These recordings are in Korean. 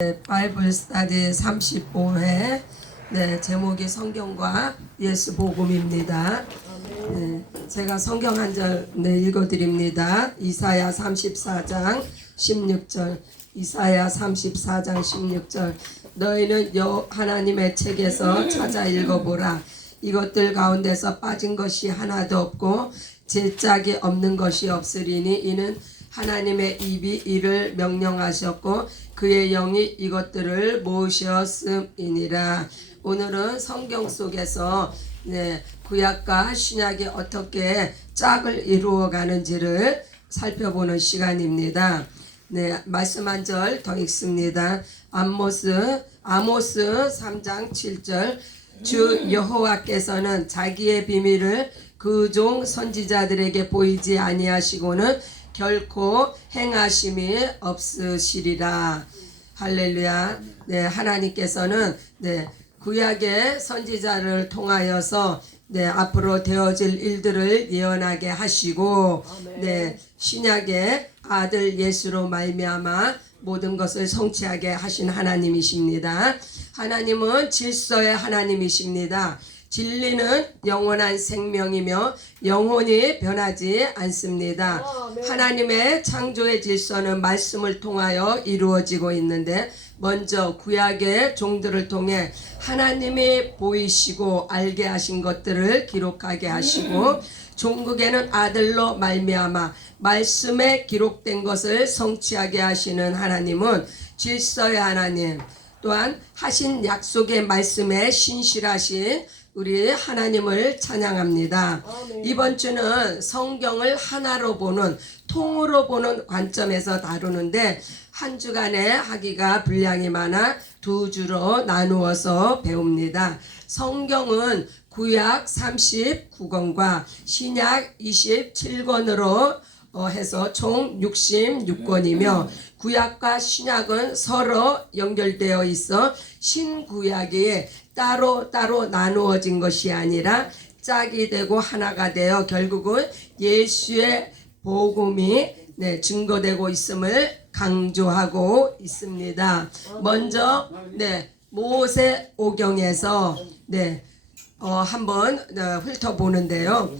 바이블 스터디 35회 제목이 성경과 예수 복음입니다. 제가 성경 한 절 읽어드립니다. 이사야 34장 16절 이사야 34장 16절 너희는 하나님의 책에서 찾아 읽어보라. 이것들 가운데서 빠진 것이 하나도 없고 제짝이 없는 것이 없으리니 이는 하나님의 입이 이를 명령하셨고 그의 영이 이것들을 모으셨음이니라. 오늘은 성경 속에서 구약과 신약이 어떻게 짝을 이루어가는지를 살펴보는 시간입니다. 말씀 한 절 더 읽습니다. 아모스 3장 7절 주 여호와께서는 자기의 비밀을 그 종 선지자들에게 보이지 아니하시고는 결코 행하심이 없으시리라. 할렐루야. 하나님께서는 구약의 선지자를 통하여서 앞으로 되어질 일들을 예언하게 하시고 신약의 아들 예수로 말미암아 모든 것을 성취하게 하신 하나님이십니다. 하나님은 질서의 하나님이십니다. 진리는 영원한 생명이며 영원히 변하지 않습니다. 하나님의 창조의 질서는 말씀을 통하여 이루어지고 있는데 먼저 구약의 종들을 통해 하나님이 보이시고 알게 하신 것들을 기록하게 하시고 종국에는 아들로 말미암아 말씀에 기록된 것을 성취하게 하시는 하나님은 질서의 하나님, 또한 하신 약속의 말씀에 신실하신 우리 하나님을 찬양합니다. 이번 주는 성경을 하나로 보는, 통으로 보는 관점에서 다루는데 한 주간에 하기가 분량이 많아 두 주로 나누어서 배웁니다. 성경은 구약 39권과 신약 27권으로 해서 총 66권이며 구약과 신약은 서로 연결되어 있어 신구약이 따로 나누어진 것이 아니라 짝이 되고 하나가 되어 결국은 예수의 복음이 증거되고 있음을 강조하고 있습니다. 먼저 모세오경에서 한번 훑어보는데요.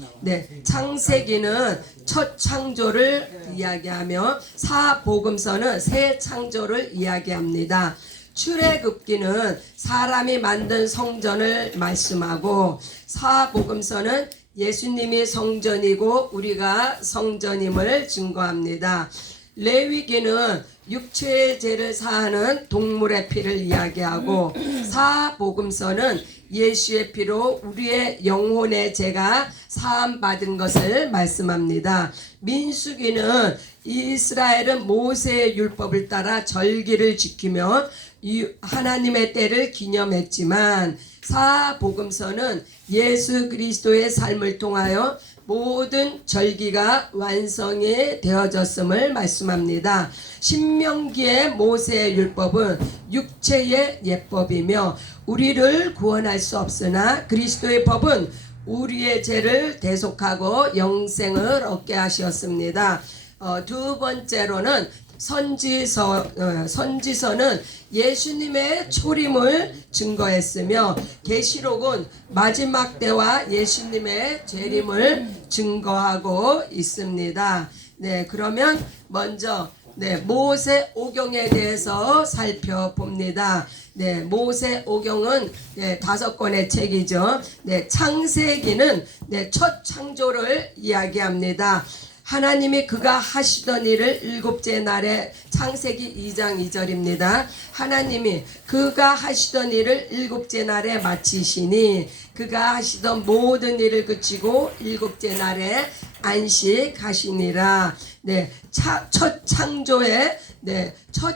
창세기는 첫 창조를 이야기하며 사복음서는 새 창조를 이야기합니다. 출애굽기는 사람이 만든 성전을 말씀하고 사복음서는 예수님이 성전이고 우리가 성전임을 증거합니다. 레위기는 육체의 죄를 사하는 동물의 피를 이야기하고 사복음서는 예수의 피로 우리의 영혼의 죄가 사함받은 것을 말씀합니다. 민수기는 이스라엘은 모세의 율법을 따라 절기를 지키며 하나님의 때를 기념했지만 사복음서는 예수 그리스도의 삶을 통하여 모든 절기가 완성이 되어졌음을 말씀합니다. 신명기의 모세의 율법은 육체의 예법이며 우리를 구원할 수 없으나 그리스도의 법은 우리의 죄를 대속하고 영생을 얻게 하셨습니다. 두 번째로는 선지서는 예수님의 초림을 증거했으며 계시록은 마지막 때와 예수님의 재림을 증거하고 있습니다. 그러면 먼저 모세오경에 대해서 살펴봅니다. 모세오경은 5권의 책이죠. 창세기는 첫 창조를 이야기합니다. 하나님이 그가 하시던 일을 일곱째 날에 창세기 2장 2절입니다. 하나님이 그가 하시던 일을 일곱째 날에 마치시니 그가 하시던 모든 일을 그치고 일곱째 날에 안식하시니라. 첫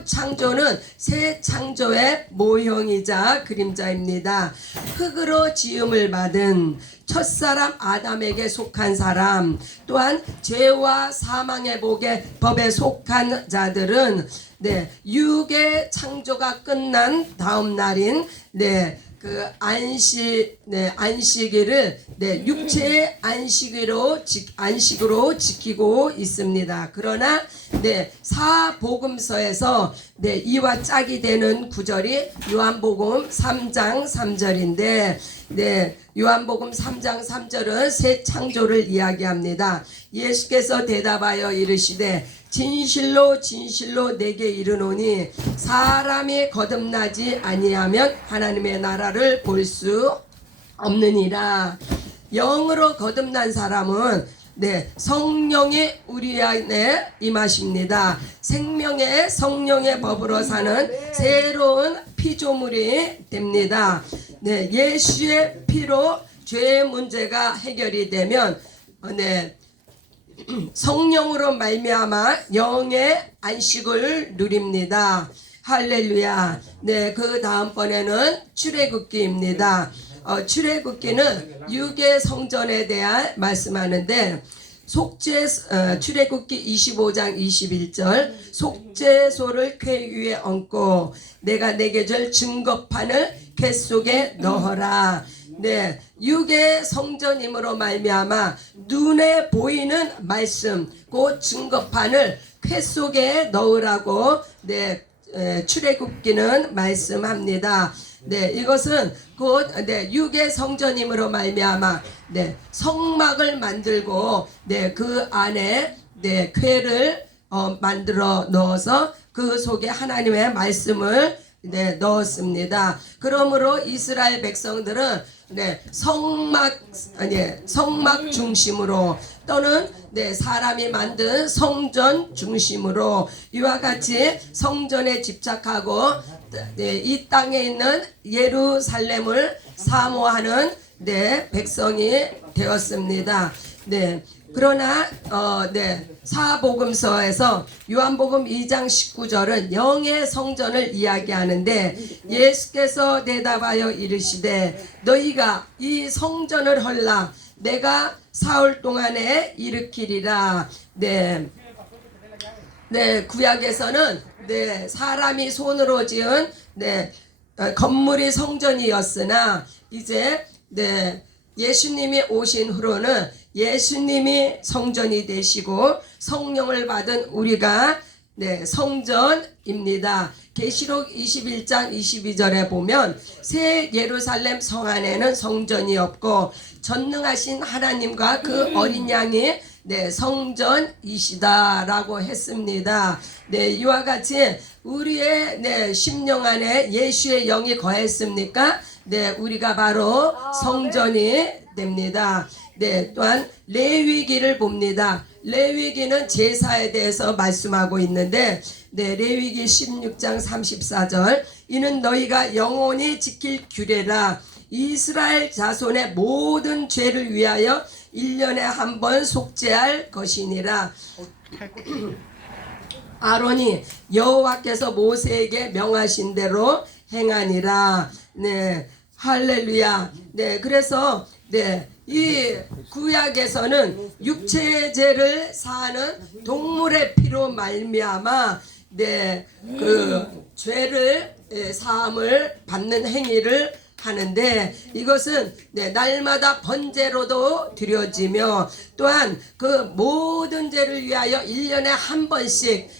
창조는 새 창조의 모형이자 그림자입니다. 흙으로 지음을 받은 첫사람 아담에게 속한 사람, 또한 죄와 사망의 법에 속한 자들은 육의 창조가 끝난 다음 날인 그 안식일을 육체의 안식으로 지키고 있습니다. 그러나 사복음서에서 이와 짝이 되는 구절이 요한복음 3장 3절인데 요한복음 3장 3절은 새 창조를 이야기합니다. 예수께서 대답하여 이르시되 진실로 진실로 내게 이르노니 사람이 거듭나지 아니하면 하나님의 나라를 볼 수 없느니라. 영으로 거듭난 사람은 성령이 우리 안에 임하십니다. 생명의 성령의 법으로 사는 새로운 피조물이 됩니다. 예수의 피로 죄의 문제가 해결이 되면 성령으로 말미암아 영의 안식을 누립니다. 할렐루야. 그 다음번에는 출애굽기입니다. 출애굽기는 육의 성전에 대한 말씀하는데 출애굽기 25장 21절 속죄소를 궤 위에 얹고 내가 내게 줄 증거판을 궤 속에 넣어라. 육의 성전임으로 말미암아 눈에 보이는 말씀 그 증거판을 궤 속에 넣으라고 출애굽기는 말씀합니다. 이것은 곧 육의 성전임으로 말미암아 성막을 만들고 그 안에 궤를 만들어 넣어서 그 속에 하나님의 말씀을 넣었습니다. 그러므로 이스라엘 백성들은 성막 중심으로 또는 사람이 만든 성전 중심으로 이와 같이 성전에 집착하고 이 땅에 있는 예루살렘을 사모하는 백성이 되었습니다. 그러나 사복음서에서 요한복음 2장 19절은 영의 성전을 이야기하는데 예수께서 대답하여 이르시되 너희가 이 성전을 헐라 내가 사흘 동안에 일으키리라. 구약에서는 사람이 손으로 지은 건물이 성전이었으나 이제 예수님이 오신 후로는 예수님이 성전이 되시고 성령을 받은 우리가 성전입니다. 계시록 21장 22절에 보면 새 예루살렘 성 안에는 성전이 없고 전능하신 하나님과 그 어린 양이 성전이시다라고 했습니다. 이와 같이 우리의 심령 안에 예수의 영이 거했습니까? 우리가 바로 성전이 됩니다. 또한 레위기를 봅니다. 레위기는 제사에 대해서 말씀하고 있는데 레위기 16장 34절 이는 너희가 영원히 지킬 규례라. 이스라엘 자손의 모든 죄를 위하여 1년에 한 번 속죄할 것이니라. 아론이 여호와께서 모세에게 명하신 대로 행하니라. 할렐루야. 그래서 이 구약에서는 육체의 죄를 사하는 동물의 피로 말미암아 그 죄를 사함을 받는 행위를 하는데 이것은 날마다 번제로도 드려지며 또한 그 모든 죄를 위하여 1년에 한 번씩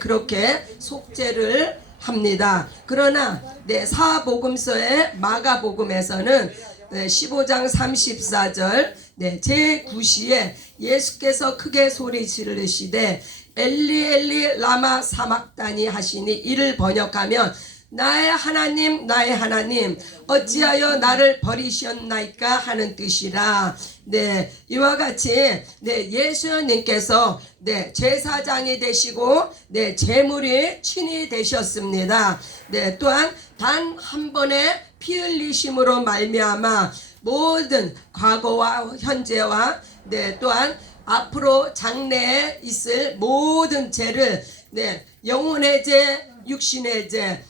그렇게 속죄를 합니다. 그러나 사복음서의 마가복음에서는 15장 34절 제9시에 예수께서 크게 소리 지르시되 엘리 엘리 라마 사막다니 하시니 이를 번역하면 나의 하나님 나의 하나님 어찌하여 나를 버리셨나이까 하는 뜻이라. 이와 같이 예수님께서 제사장이 되시고 제물이 친히 되셨습니다. 또한 단 한 번의 피 흘리심으로 말미암아 모든 과거와 현재와 또한 앞으로 장래에 있을 모든 죄를 영혼의 죄 육신의 죄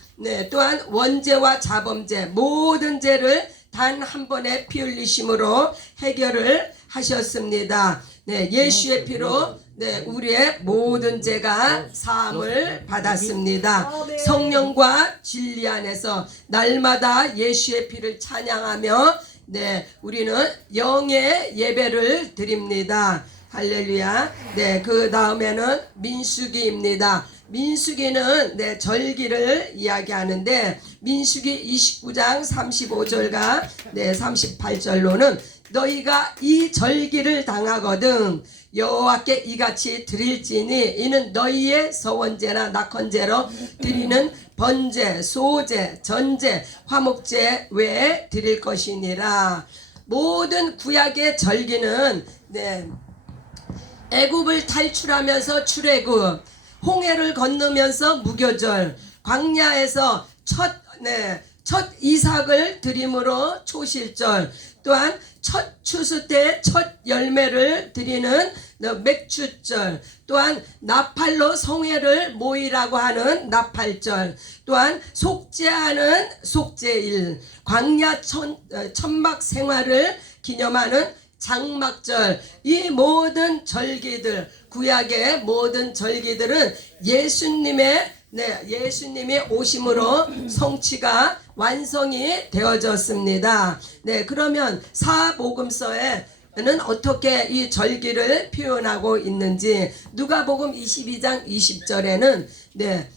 또한 원죄와 자범죄 모든 죄를 단 한 번의 피 흘리심으로 해결을 하셨습니다. 네, 예수의 피로 네, 우리의 모든 죄가 사함을 받았습니다. 성령과 진리 안에서 날마다 예수의 피를 찬양하며 네, 우리는 영의 예배를 드립니다. 할렐루야. 네, 그 다음에는 민수기입니다. 민수기는 네, 절기를 이야기하는데 민수기 29장 35절과 네, 38절로는 너희가 이 절기를 당하거든 여호와께 이같이 드릴지니 이는 너희의 서원제나 낙헌제로 드리는 번제, 소제, 전제, 화목제 외에 드릴 것이니라. 모든 구약의 절기는 네, 애굽을 탈출하면서 출애굽, 홍해를 건너면서 무교절, 광야에서 첫 이삭을 드림으로 초실절, 또한 첫 추수 때 첫 열매를 드리는 맥추절, 또한 나팔로 성회를 모이라고 하는 나팔절, 또한 속죄하는 속죄일, 광야 천막 생활을 기념하는 장막절, 이 모든 절기들, 구약의 모든 절기들은 예수님이 오심으로 성취가 완성이 되어졌습니다. 네, 그러면 사복음서에는 어떻게 이 절기를 표현하고 있는지 누가복음 22장 20절에는 네,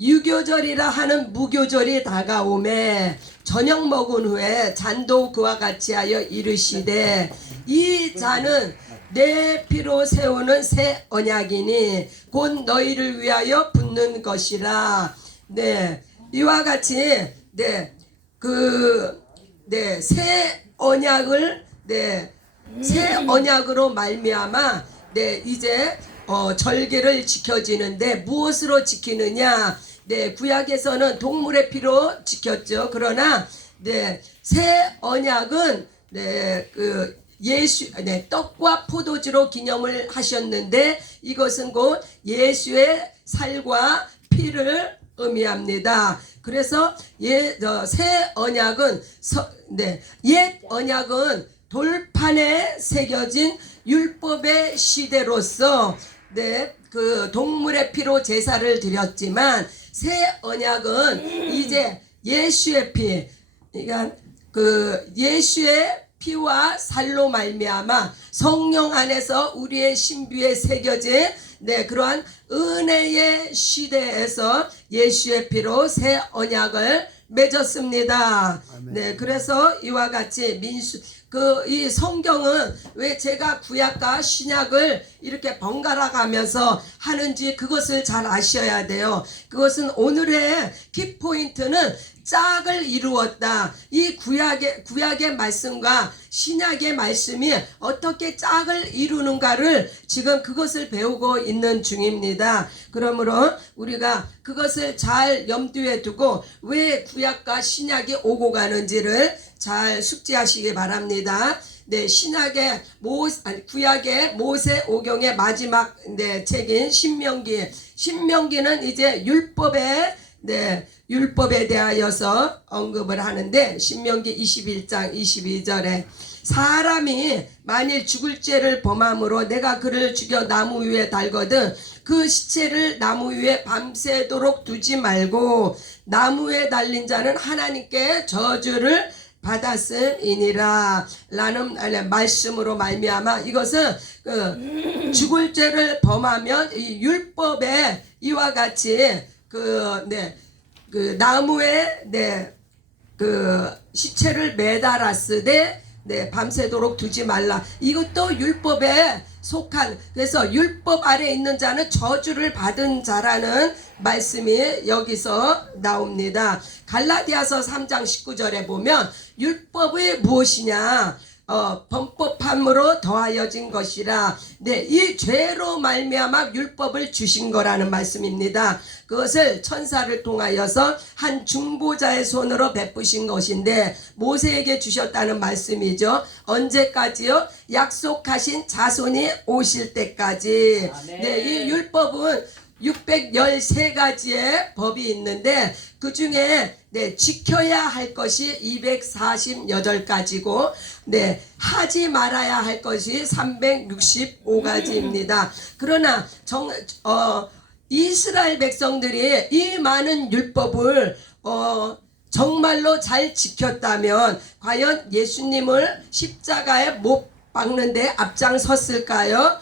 유교절이라 하는 무교절이 다가오매 저녁 먹은 후에 잔도 그와 같이 하여 이르시되 이 잔은 내 피로 세우는 새 언약이니 곧 너희를 위하여 붓는 것이라. 네, 이와 같이 새 언약을 새 언약으로 말미암아 이제 절기를 지켜지는데 무엇으로 지키느냐? 구약에서는 동물의 피로 지켰죠. 그러나 새 언약은 떡과 포도주로 기념을 하셨는데 이것은 곧 예수의 살과 피를 의미합니다. 그래서 새 언약은 옛 언약은 돌판에 새겨진 율법의 시대로서 그 동물의 피로 제사를 드렸지만 새 언약은 이제 예수의 피, 그러니까 그 예수의 피와 살로 말미암아 성령 안에서 우리의 신비에 새겨진 그러한 은혜의 시대에서 예수의 피로 새 언약을 맺었습니다. 그래서 이와 같이 이 성경은 왜 제가 구약과 신약을 이렇게 번갈아 가면서 하는지 그것을 잘 아셔야 돼요. 그것은 오늘의 키포인트는 짝을 이루었다. 이 구약의 말씀과 신약의 말씀이 어떻게 짝을 이루는가를 지금 그것을 배우고 있는 중입니다. 그러므로 우리가 그것을 잘 염두에 두고 왜 구약과 신약이 오고 가는지를 잘 숙지하시기 바랍니다. 구약의 모세 오경의 마지막 책인 신명기는 이제 율법에 대하여서 언급을 하는데 신명기 21장 22절에 사람이 만일 죽을 죄를 범함으로 내가 그를 죽여 나무 위에 달거든 그 시체를 나무 위에 밤새도록 두지 말고 나무에 달린 자는 하나님께 저주를 받았음이니라 라는 말씀으로 말미암아 이것은 죽을 죄를 범하면 이 율법에 이와 같이 그 나무에 그 시체를 매달았으되 밤새도록 두지 말라. 이것도 율법에 속한, 그래서 율법 아래 있는 자는 저주를 받은 자라는 말씀이 여기서 나옵니다. 갈라디아서 3장 19절에 보면 율법이 무엇이냐? 범법함으로 더하여진 것이라. 이 죄로 말미암아 율법을 주신 거라는 말씀입니다. 그것을 천사를 통하여서 한 중보자의 손으로 베푸신 것인데 모세에게 주셨다는 말씀이죠. 언제까지요? 약속하신 자손이 오실 때까지. 이 율법은 613가지의 법이 있는데 그 중에 지켜야 할 것이 248가지고 하지 말아야 할 것이 365가지입니다. 그러나 이스라엘 백성들이 이 많은 율법을 정말로 잘 지켰다면 과연 예수님을 십자가에 못 박는데 앞장섰을까요?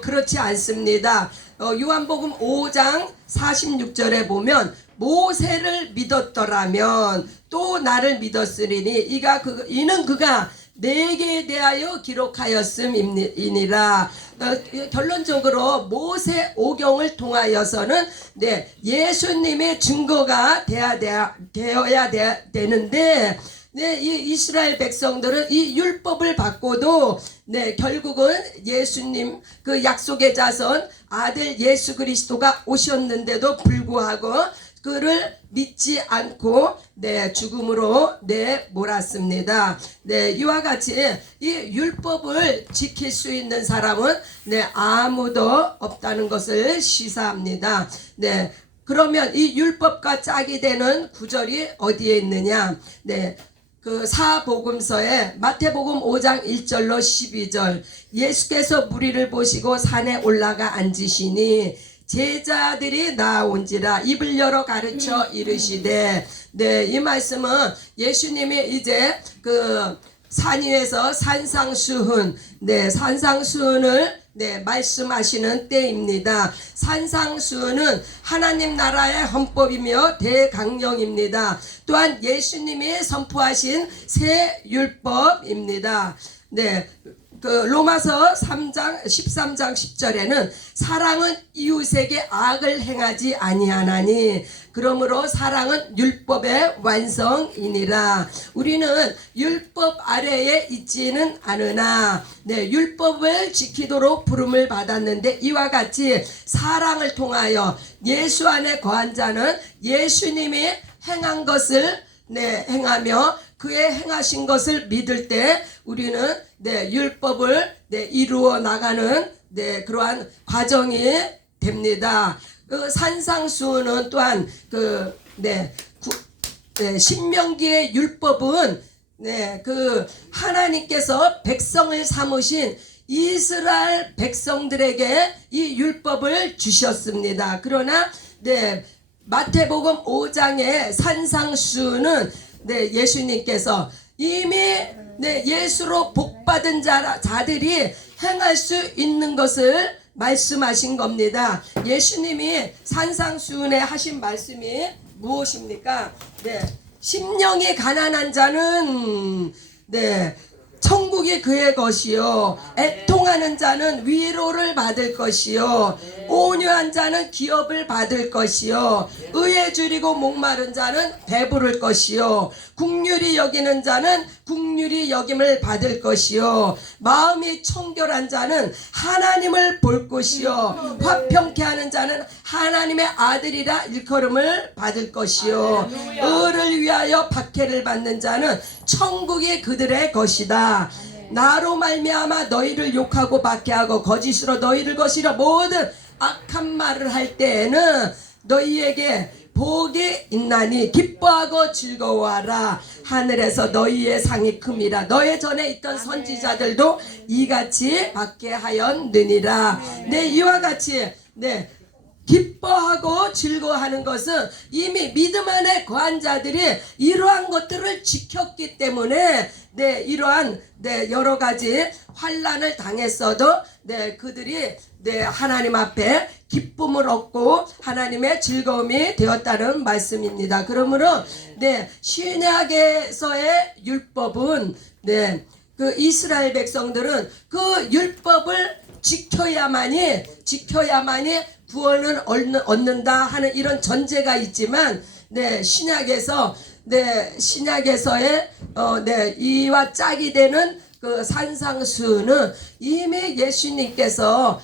그렇지 않습니다. 요한복음 5장 46절에 보면 모세를 믿었더라면 또 나를 믿었으리니 이는 그가 내게 대하여 기록하였음이니라. 결론적으로 모세 오경을 통하여서는 예수님의 증거가 되어야 되는데 이 이스라엘 백성들은 이 율법을 받고도 결국은 예수님 그 약속의 자손 아들 예수 그리스도가 오셨는데도 불구하고 그를 믿지 않고 죽음으로 몰았습니다. 이와 같이 이 율법을 지킬 수 있는 사람은 아무도 없다는 것을 시사합니다. 그러면 이 율법과 짝이 되는 구절이 어디에 있느냐? 그 사복음서에 마태복음 5장 1절로 12절 예수께서 무리를 보시고 산에 올라가 앉으시니 제자들이 나온지라 입을 열어 가르쳐 이르시되 이 말씀은 예수님이 이제 그 산 위에서 산상수훈 산상수훈을 말씀하시는 때입니다. 산상수훈은 하나님 나라의 헌법이며 대강령입니다. 또한 예수님이 선포하신 새 율법입니다. 그 로마서 3장 13장 10절에는 사랑은 이웃에게 악을 행하지 아니하나니 그러므로 사랑은 율법의 완성이니라. 우리는 율법 아래에 있지는 않으나 율법을 지키도록 부름을 받았는데 이와 같이 사랑을 통하여 예수 안에 거한 자는 예수님이 행한 것을 행하며 그의 행하신 것을 믿을 때 우리는 율법을 이루어 나가는 그러한 과정이 됩니다. 그 산상수훈은 또한 신명기의 율법은 그 하나님께서 백성을 삼으신 이스라엘 백성들에게 이 율법을 주셨습니다. 그러나 마태복음 5장의 산상수훈은 예수님께서 이미 예수로 복받은 자들이 행할 수 있는 것을 말씀하신 겁니다. 예수님이 산상수훈에 하신 말씀이 무엇입니까? 심령이 가난한 자는 천국이 그의 것이요 애통하는 자는 위로를 받을 것이요 온유한 자는 기업을 받을 것이요 의에 줄이고 목마른 자는 배부를 것이요 긍휼히 여기는 자는 긍휼히 여김을 받을 것이요 마음이 청결한 자는 하나님을 볼 것이요 화평케 하는 자는 하나님의 아들이라 일컬음을 받을 것이요 의를 위하여 박해를 받는 자는 천국이 그들의 것이다. 나로 말미암아 너희를 욕하고 박해하고 거짓으로 너희를 거스려 모든 악한 말을 할 때에는 너희에게 복이 있나니 기뻐하고 즐거워하라. 하늘에서 너희의 상이 큼이라. 너희 전에 있던 선지자들도 이같이 받게 하였느니라. 이와 같이 기뻐하고 즐거워하는 것은 이미 믿음 안에 거한 자들이 이러한 것들을 지켰기 때문에 이러한 여러 가지 환난을 당했어도 그들이 하나님 앞에 기쁨을 얻고 하나님의 즐거움이 되었다는 말씀입니다. 그러므로 신약에서의 율법은 그 이스라엘 백성들은 그 율법을 지켜야만이 구원을 얻는다 하는 이런 전제가 있지만 신약에서의 이와 짝이 되는 그 산상수훈은 이미 예수님께서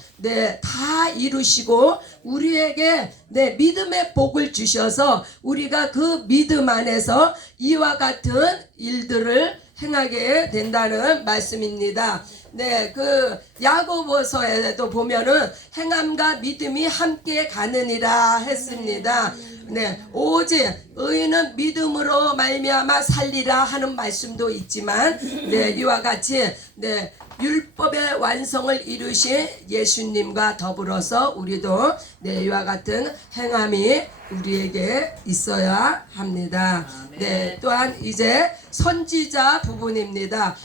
다 이루시고 우리에게 믿음의 복을 주셔서 우리가 그 믿음 안에서 이와 같은 일들을 행하게 된다는 말씀입니다. 네, 그 야고보서에도 보면은 행함과 믿음이 함께 가느니라 했습니다. 네, 오직 의인은 믿음으로 말미암아 살리라 하는 말씀도 있지만, 네, 이와 같이 네, 율법의 완성을 이루신 예수님과 더불어서 우리도 네, 이와 같은 행함이 우리에게 있어야 합니다. 네, 또한 이제 선지자 부분입니다.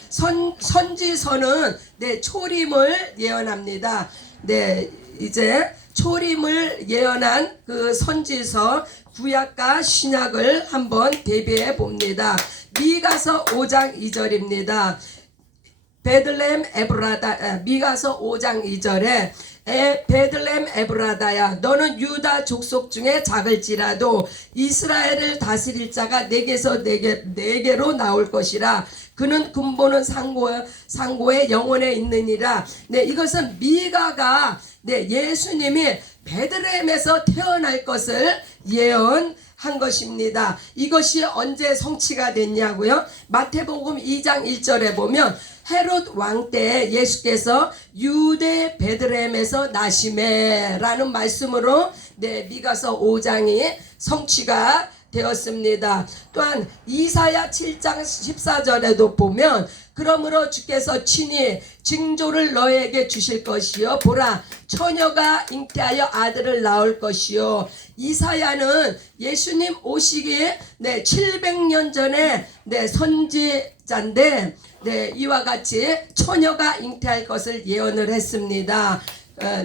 선지서는 네, 초림을 예언합니다. 네, 이제 초림을 예언한 그 선지서 구약과 신약을 한번 대비해 봅니다. 미가서 5장 2절입니다. 베들레헴 에브라다, 미가서 5장 2절에 베들레헴 에브라다야, 너는 유다 족속 중에 작을지라도 이스라엘을 다스릴 자가 내게서 내게로 나올 것이라. 그는 근본은 상고의 영혼에 있느니라. 네, 이것은 미가가 네, 예수님이 베들레헴에서 태어날 것을 예언한 것입니다. 이것이 언제 성취가 됐냐고요? 마태복음 2장 1절에 보면 헤롯 왕 때 예수께서 유대 베들레헴에서 나시매라는 말씀으로 네, 미가서 5장이 성취가 되었습니다. 또한 이사야 7장 14절에도 보면 그러므로 주께서 친히 징조를 너에게 주실 것이요 보라 처녀가 잉태하여 아들을 낳을 것이요. 이사야는 예수님 오시기 네, 700년 전에 네, 선지자인데 네, 이와 같이 처녀가 잉태할 것을 예언을 했습니다.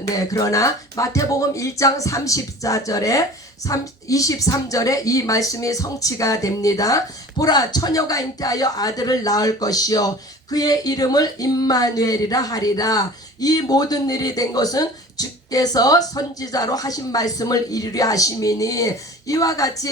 네, 그러나 마태복음 1장 34절에 23절에 이 말씀이 성취가 됩니다. 보라 처녀가 잉태하여 아들을 낳을 것이요 그의 이름을 임마누엘이라 하리라. 이 모든 일이 된 것은 주께서 선지자로 하신 말씀을 이루려 하심이니. 이와 같이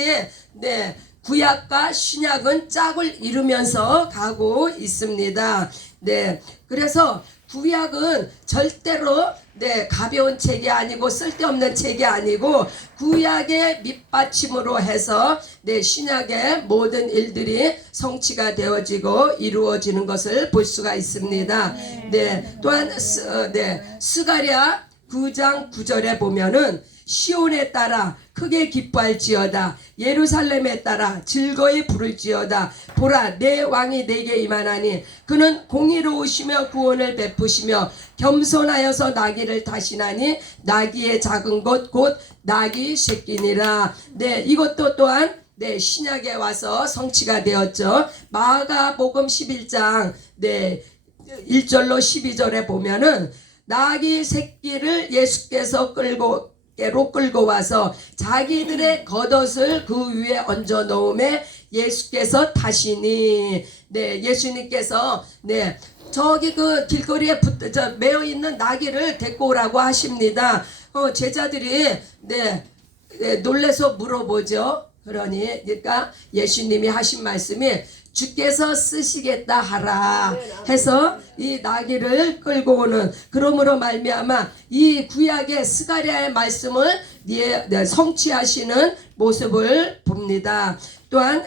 네, 구약과 신약은 짝을 이루면서 가고 있습니다. 네, 그래서 구약은 절대로 네, 가벼운 책이 아니고 쓸데없는 책이 아니고 구약의 밑받침으로 해서 네, 신약의 모든 일들이 성취가 되어지고 이루어지는 것을 볼 수가 있습니다. 네, 또한 스가랴 9장 9절에 보면은 시온에 따라 크게 기뻐할지어다 예루살렘에 따라 즐거이 부를지어다 보라 내 왕이 내게 임하나니 그는 공의로우시며 구원을 베푸시며 겸손하여서 나귀를 타시나니 나귀의 작은 것 곧 나귀 새끼니라. 네, 이것도 또한 네, 신약에 와서 성취가 되었죠. 마가복음 11장 네, 1절로 12절에 보면은 나귀 새끼를 예수께서 끌고 와서 자기들의 겉옷을 그 위에 얹어 놓음에 예수께서 타시니. 네, 예수님께서 네, 저기 그 길거리에 매어 있는 나귀를 데리고 오라고 하십니다. 제자들이 네, 놀래서 물어보죠. 그러니까 예수님이 하신 말씀이 주께서 쓰시겠다 하라 해서 이 나귀를 끌고 오는, 그러므로 말미암아 이 구약의 스가랴의 말씀을 성취하시는 모습을 봅니다. 또한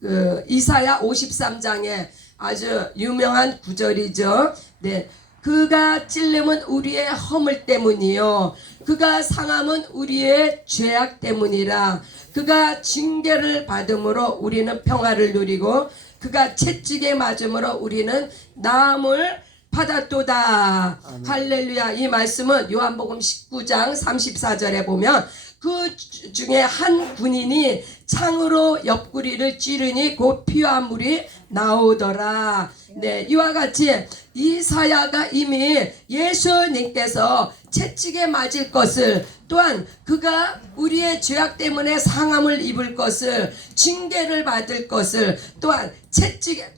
그 이사야 53장에 아주 유명한 구절이죠. 네, 그가 찔림은 우리의 허물 때문이요 그가 상함은 우리의 죄악 때문이라. 그가 징계를 받음으로 우리는 평화를 누리고 그가 채찍에 맞음으로 우리는 나음을 받았도다. 아멘. 할렐루야. 이 말씀은 요한복음 19장 34절에 보면 그 중에 한 군인이 창으로 옆구리를 찌르니 곧 피와 물이 나오더라. 네, 이와 같이 이사야가 이미 예수님께서 채찍에 맞을 것을, 또한 그가 우리의 죄악 때문에 상함을 입을 것을, 징계를 받을 것을, 또한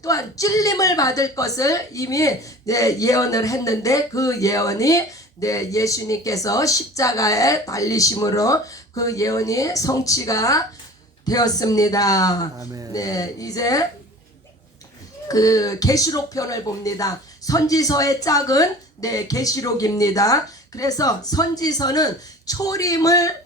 또한 찔림을 받을 것을 이미 예언을 했는데 그 예언이 예수님께서 십자가에 달리심으로 그 예언이 성취가 되었습니다. 아멘. 네, 이제 그 계시록 편을 봅니다. 선지서의 짝은 계시록입니다. 그래서 선지서는 초림을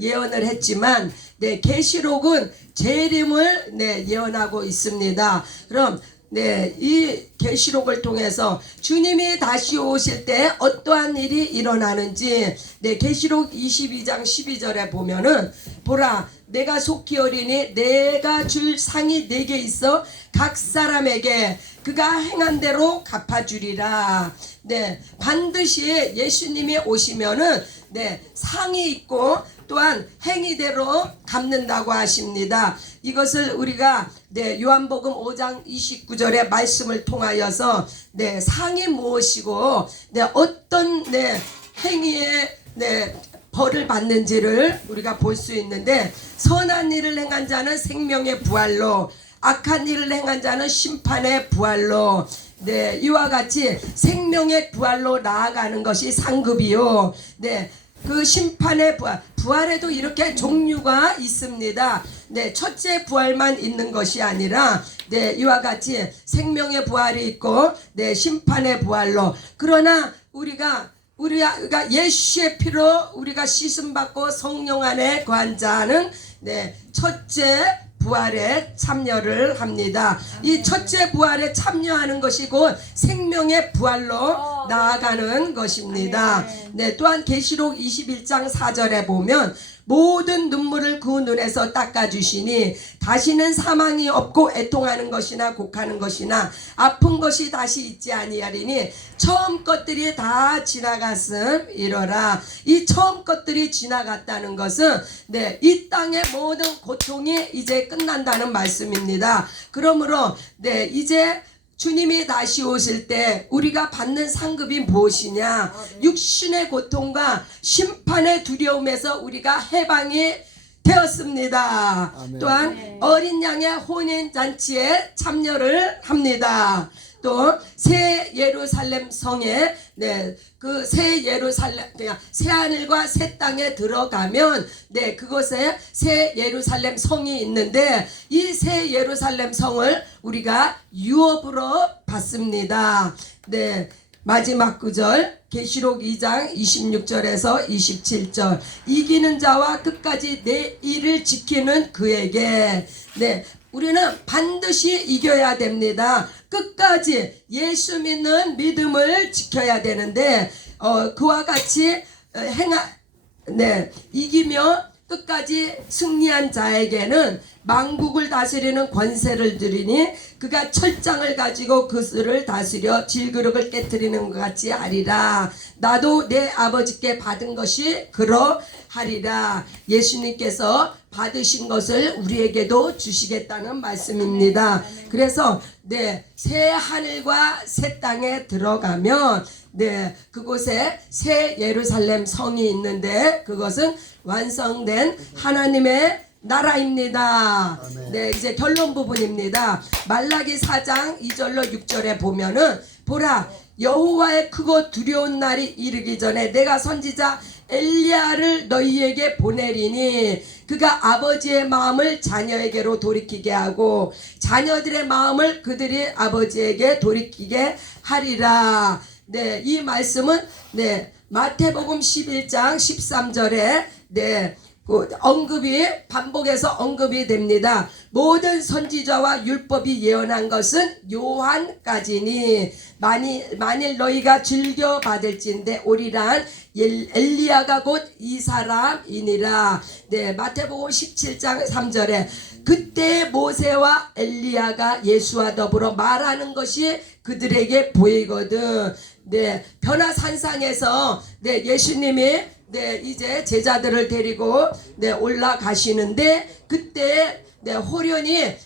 예언을 했지만 계시록은 재림을 예언하고 있습니다. 그럼 네, 이 계시록을 통해서 주님이 다시 오실 때 어떠한 일이 일어나는지, 네, 계시록 22장 12절에 보면은 보라 내가 속히 어리니 내가 줄 상이 내게 있어 각 사람에게 그가 행한 대로 갚아주리라. 네, 반드시 예수님이 오시면은 네, 상이 있고 또한 행위대로 갚는다고 하십니다. 이것을 우리가 네, 요한복음 5장 29절의 말씀을 통하여서 네, 상이 무엇이고 네, 어떤 네, 행위에 네, 벌을 받는지를 우리가 볼 수 있는데, 선한 일을 행한 자는 생명의 부활로, 악한 일을 행한 자는 심판의 부활로, 네, 이와 같이 생명의 부활로 나아가는 것이 상급이요. 네, 그 심판의 부활에도 이렇게 종류가 있습니다. 네, 첫째 부활만 있는 것이 아니라 네, 이와 같이 생명의 부활이 있고 네, 심판의 부활로. 그러나 우리가 예수의 피로 우리가 씻음 받고 성령 안에 거한 자는 네, 첫째 부활에 참여를 합니다. 이 첫째 부활에 참여하는 것이 곧 생명의 부활로 나아가는 것입니다. 네, 또한 계시록 21장 4절에 보면 모든 눈물을 그 눈에서 닦아주시니 다시는 사망이 없고 애통하는 것이나 곡하는 것이나 아픈 것이 다시 있지 아니하리니 처음 것들이 다 지나갔음 이러라. 이 처음 것들이 지나갔다는 것은 네, 이 땅의 모든 고통이 이제 끝난다는 말씀입니다. 그러므로 네, 이제 주님이 다시 오실 때 우리가 받는 상급이 무엇이냐? 육신의 고통과 심판의 두려움에서 우리가 해방이 되었습니다. 아멘. 또한 어린 양의 혼인잔치에 참여를 합니다. 또 새 예루살렘 성에 네, 그 새 예루살렘 새 하늘과 새 땅에 들어가면 네, 그곳에 새 예루살렘 성이 있는데 이 새 예루살렘 성을 우리가 유업으로 받습니다. 네, 마지막 구절 계시록 2장 26절에서 27절 이기는 자와 끝까지 내 일을 지키는 그에게 네, 우리는 반드시 이겨야 됩니다. 끝까지 예수 믿는 믿음을 지켜야 되는데 그와 같이 이기며 끝까지 승리한 자에게는 만국을 다스리는 권세를 드리니 그가 철장을 가지고 그스를 다스려 질그릇을 깨뜨리는 것 같이 하리라. 나도 내 아버지께 받은 것이 그러하리라. 예수님께서 받으신 것을 우리에게도 주시겠다는 말씀입니다. 그래서 네, 새 하늘과 새 땅에 들어가면 네, 그곳에 새 예루살렘 성이 있는데 그것은 완성된 하나님의 나라입니다. 아멘. 네, 이제 결론 부분입니다. 말라기 4장 2절로 6절에 보면은 보라 여호와의 크고 두려운 날이 이르기 전에 내가 선지자 엘리야를 너희에게 보내리니 그가 아버지의 마음을 자녀에게로 돌이키게 하고 자녀들의 마음을 그들이 아버지에게 돌이키게 하리라. 네, 이 말씀은 네, 마태복음 11장 13절에 네, 언급이 반복해서 언급이 됩니다. 모든 선지자와 율법이 예언한 것은 요한까지니 만일 너희가 즐겨 받을진대 오리란 엘리야가 곧 이 사람이니라. 네, 마태복음 17장 3절에 그때 모세와 엘리야가 예수와 더불어 말하는 것이 그들에게 보이거든. 네, 변화산상에서 네, 예수님이 네, 이제 제자들을 데리고 네, 올라가시는데 그때 네, 호련히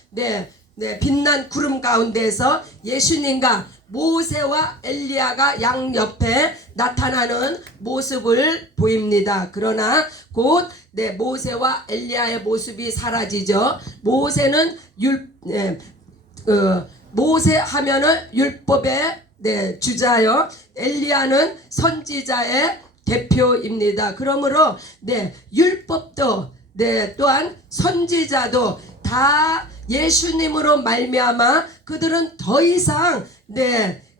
빛난 구름 가운데서 예수님과 모세와 엘리야가 양옆에 나타나는 모습을 보입니다. 그러나 곧 모세와 엘리야의 모습이 사라지죠. 모세는 모세 하면은 율법의 주자요, 엘리야는 선지자의 대표입니다. 그러므로 율법도 또한 선지자도 다 예수님으로 말미암아 그들은 더 이상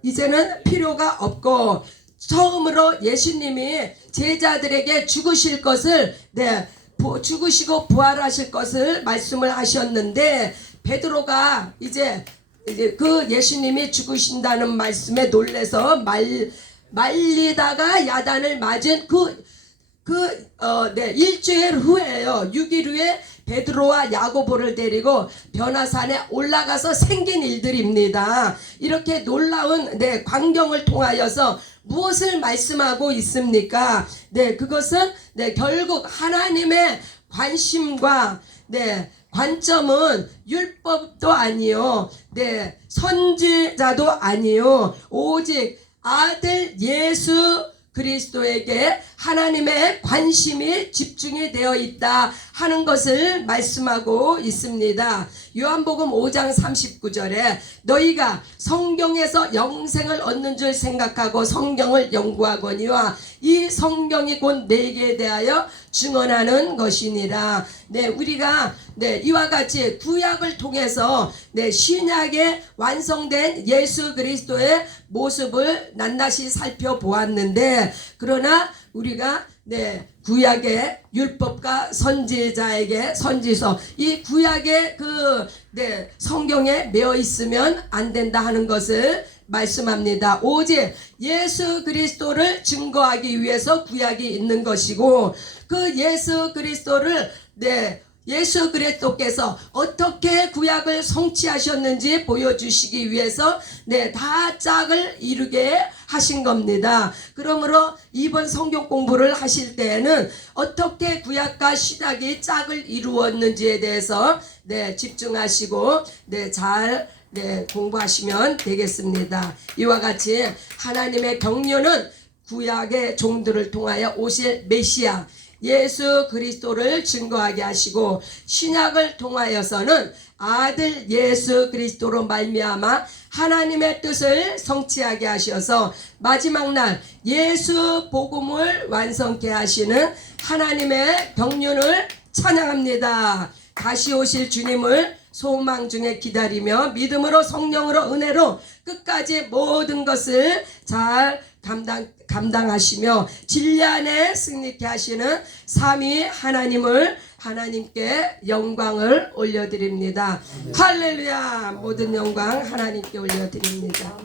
이제는 필요가 없고 처음으로 예수님이 제자들에게 죽으실 것을 죽으시고 부활하실 것을 말씀을 하셨는데 베드로가 이제 이제 그 예수님이 죽으신다는 말씀에 놀래서 말리다가 야단을 맞은 일주일 후에요. 6일 후에 베드로와 야고보를 데리고 변화산에 올라가서 생긴 일들입니다. 이렇게 놀라운 광경을 통하여서 무엇을 말씀하고 있습니까? 그것은 결국 하나님의 관심과 관점은 율법도 아니요, 선지자도 아니요, 오직 아들 예수 그리스도에게 하나님의 관심이 집중이 되어 있다 하는 것을 말씀하고 있습니다. 요한복음 5장 39절에 너희가 성경에서 영생을 얻는 줄 생각하고 성경을 연구하거니와 이 성경이 곧 내게 대하여 증언하는 것이니라. 우리가 이와 같이 구약을 통해서 신약에 완성된 예수 그리스도의 모습을 낱낱이 살펴보았는데, 그러나 우리가 구약의 율법과 선지자에게 선지서, 이 구약의 성경에 매어 있으면 안 된다 하는 것을 말씀합니다. 오직 예수 그리스도를 증거하기 위해서 구약이 있는 것이고, 그 예수 그리스도를 예수 그리스도께서 어떻게 구약을 성취하셨는지 보여주시기 위해서 다 짝을 이루게 하신 겁니다. 그러므로 이번 성경 공부를 하실 때에는 어떻게 구약과 신약이 짝을 이루었는지에 대해서 집중하시고 잘 공부하시면 되겠습니다. 이와 같이 하나님의 경륜은 구약의 종들을 통하여 오실 메시아 예수 그리스도를 증거하게 하시고, 신약을 통하여서는 아들 예수 그리스도로 말미암아 하나님의 뜻을 성취하게 하셔서 마지막 날 예수 복음을 완성케 하시는 하나님의 경륜을 찬양합니다. 다시 오실 주님을 소망 중에 기다리며 믿음으로 성령으로 은혜로 끝까지 모든 것을 잘 감당하시며 진리 안에 승리케 하시는 삼위 하나님께 영광을 올려드립니다. 할렐루야. 모든 영광 하나님께 올려드립니다.